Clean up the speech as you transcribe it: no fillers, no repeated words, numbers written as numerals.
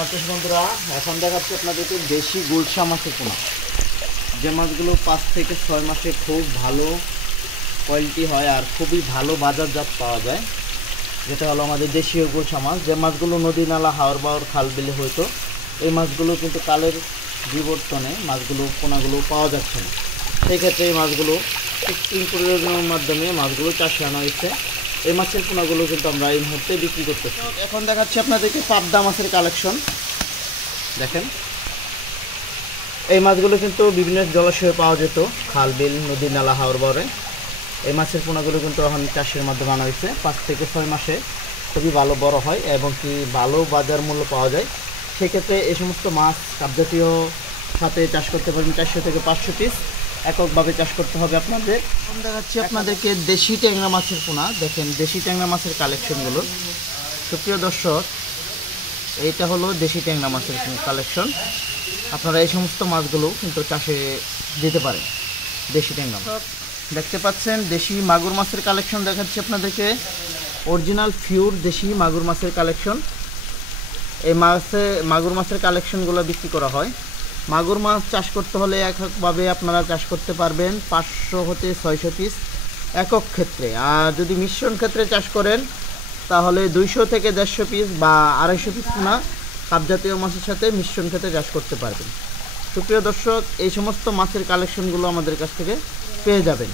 মাছ বন্ধুরা, এখন দেখাচ্ছি আপনাদেরকে দেশি গুলশা মাছের পোনা, যে মাছগুলো 5 থেকে 6 মাসে খুব ভালো কোয়ালিটি হয় আর খুবই ভালো বাজারজাত পাওয়া যায়। যেটা হলো আমাদের দেশীয় গুলশা মাছ, যে মাছগুলো নদী নালা হাওর বাওর খাল বিলে হইতো, এই মাছগুলো কিন্তু কালের বিবর্তনে মাছগুলো পোনাগুলো পাওয়া যাচ্ছে না। সেই ক্ষেত্রে এই মাছগুলো কৃত্রিম প্রজননের মাধ্যমে মাছগুলো চাষে আনা হয়েছে। এই মাছের পোনাগুলো কিন্তু আমরা এই মুহূর্তে বিক্রি করতেছি। এখন দেখাচ্ছি আপনাদেরকে পাবদা মাছের কালেকশন। দেখেন, এই মাছগুলো কিন্তু বিভিন্ন জলাশয়ে পাওয়া যেত, খাল বিল নদী নালা হাওর বাওরে। এই মাছের পোনাগুলো কিন্তু এখন চাষের মাধ্যমে আনা হয়েছে। 5 থেকে 6 মাসে খুবই ভালো বড় হয় এবং কি ভালো বাজার মূল্য পাওয়া যায়। সেক্ষেত্রে এই সমস্ত মাছ কাপজাতীয় সাথে চাষ করতে পারেন 400 থেকে 500 পিস এককভাবে চাষ করতে হবে আপনাদের। এখন দেখাচ্ছি আপনাদেরকে দেশি ট্যাংরা মাছের পোনা। দেখেন দেশি ট্যাংরা মাছের কালেকশনগুলো। সুপ্রিয় দর্শক, এইটা হলো দেশি ট্যাংরা মাছের কালেকশন। আপনারা এই সমস্ত মাছগুলো কিন্তু চাষে দিতে পারেন। দেশি ট্যাংরা মাছ দেখতে পাচ্ছেন। দেশি মাগুর মাছের কালেকশন দেখাচ্ছি আপনাদেরকে। অরিজিনাল পিওর দেশি মাগুর মাছের কালেকশন। এই মাগুর মাছের কালেকশনগুলো বিক্রি করা হয়। মাগুর মাছ চাষ করতে হলে এককভাবে আপনারা চাষ করতে পারবেন 500 হতে 600 পিস একক ক্ষেত্রে। আর যদি মিশ্রণ ক্ষেত্রে চাষ করেন তাহলে 200 থেকে 150 পিস বা 250 পিস পোনা কাপজাতীয় মাছের সাথে মিশ্রণ ক্ষেত্রে চাষ করতে পারবেন। সুপ্রিয় দর্শক, এই সমস্ত মাছের কালেকশনগুলো আমাদের কাছ থেকে পেয়ে যাবেন।